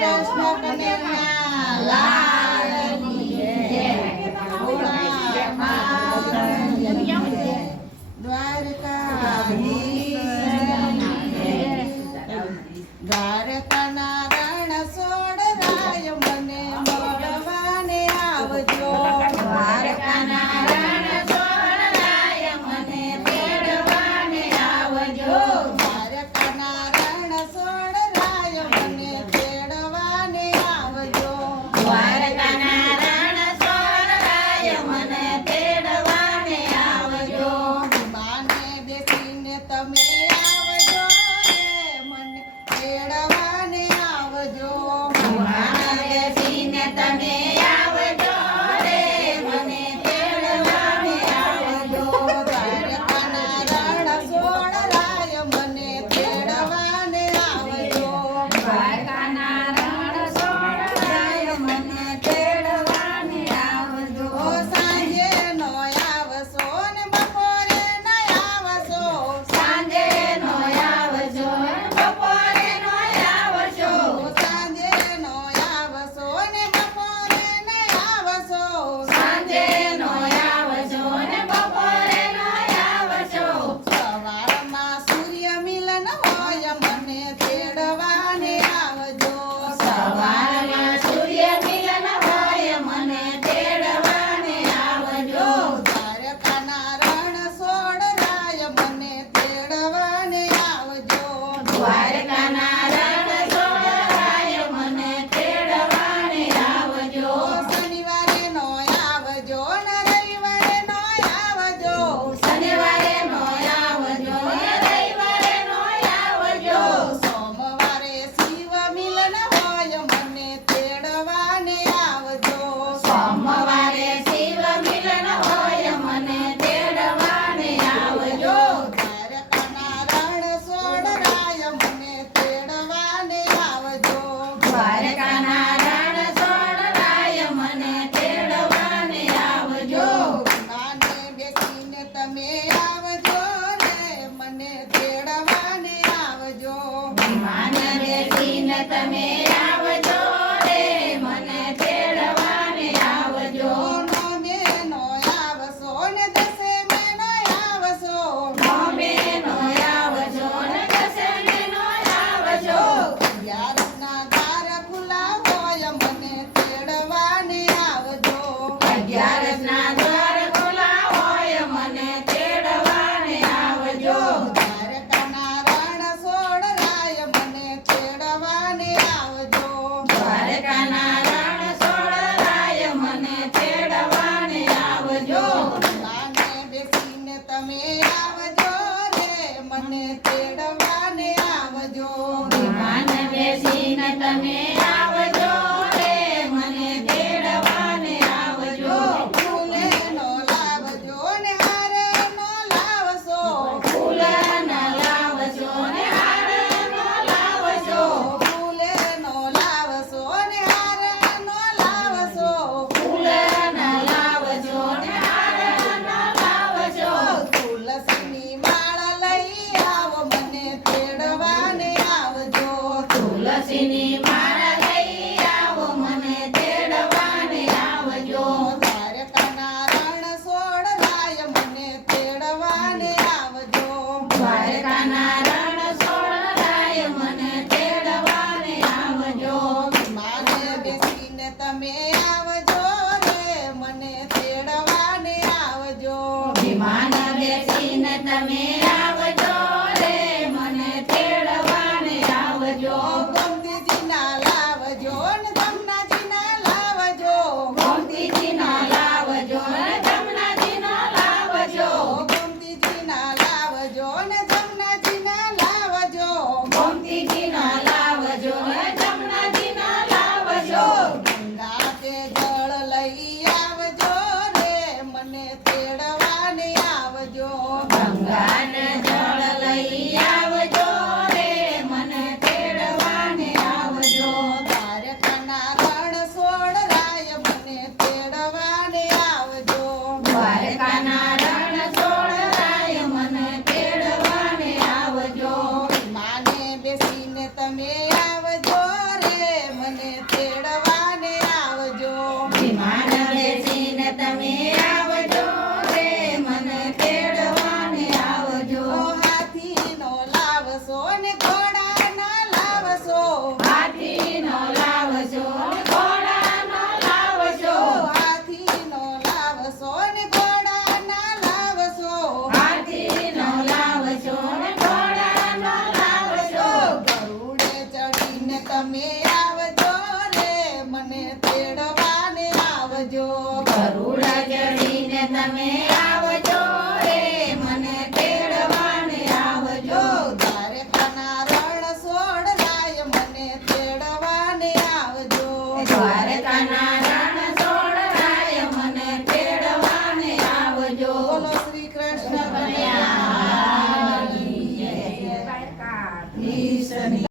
કૃષ્ણ કનૈયા લાલ કી જય. ભોળા માતની જય. દ્વારકાધીશની જય. દ્વારકાના રણ સોડરાય મને મળવાને આવજો. દ્વારકાના રણ સોડરાય મને તેડવાને આવજો. દ્વારકાના રણ સોડરાય મને તેડવાને આવજો. દ્વારકાના રણ સોડરાય મને તેડવાને આવજો. બાને બેસીને તમે આવજો રે મને તેડવાને આવજો. બાને બેસીને તમે આવજો રે મને તેડવાને આવજો. દ્વારકાના રણ સોડરાય મને તેડવાને આવજો. દ્વારકાના રણ સોડરાય મને તેડવાને આવજો. સાંજે નો આવશો ને બપોરે ન આવશો. સાંજે નો આવજો ને બપોરે ન આવશો. સાંજે નો આવશો ને બપોરે ન આવશો. સાંજે નો આવજો ને બપોરે ન આવશો. સવારમાં સૂર્ય મિલન હોય મને તેડવાને આવજો. સવારમાં સૂર્ય મિલન હોય મને તેડવાને આવજો. દ્વારકાના રણ સોડરાય મને તેડવાને આવજો. દ્વારકાના રણ સોડરાય મને તેડવાને આવજો. શનિવારે નો આવજો ને રવિવારે નો આવજો. શનિવારે નો આવજો ને રવિવારે નો આવજો. સોમવારે શિવ મિલન હોય મને તેડવાને આવજો. સોમવારે શિવ મિલન હોય મને તેડવાને આવજો. દ્વારકાના રણ સોડરાય મને તેડવાને આવજો. દ્વારકાના રણ સોડરાય મને તેડવાને આવજો. બાને બેસીને તમે આવજો રે મને તેડવાને આવજો. બાને બેસીને તમે આવજો રે મને તેડવાને આવજો. નોમે નો આવશો ને દસે મે નો આવશો. નોમે નો આવજો ને દસે મે નો આવજો. 11ના દ્વાર ખુલ્લા હોય મને તેડવાને આવજો. 11ના દ્વાર ખુલ્લા હોય મને તેડવાને આવજો. દ્વારકાના રણ સોડરાય મને તેડવાને આવજો. દ્વારકાના રણ સોડરાય મને તેડવાને આવજો. બાને બેસીને તમે આવજો રે મને તેડવાને આવજો. બાને બેસીને તમે આવજો રે મને તેડવાને આવજો. ફૂલે નો લાવજો ને હાર નો લાવશો. ફૂલે નો લાવજો ને હાર નો લાવશો. ફૂલે નો લાવશો ને હાર નો લાવશો. ફૂલે નો લાવજો ને હાર નો લાવશો. તુલસીની માળા લઈ આવો મને તેડવાને આવજો. તુલસીની માળા લઈ આવો મને તેડવાને આવજો. દ્વારકાના રણ સોડરાય મને તેડવાને આવજો. દ્વારકાના રણ સોડરાય મને તેડવાને આવજો. માને બેસીને તમે આવજો રે મને તેડવાને આવજો. વિમાન બેસીને તમે આવજો રે મને તેડવાને આવજો. ગમતીજી તમે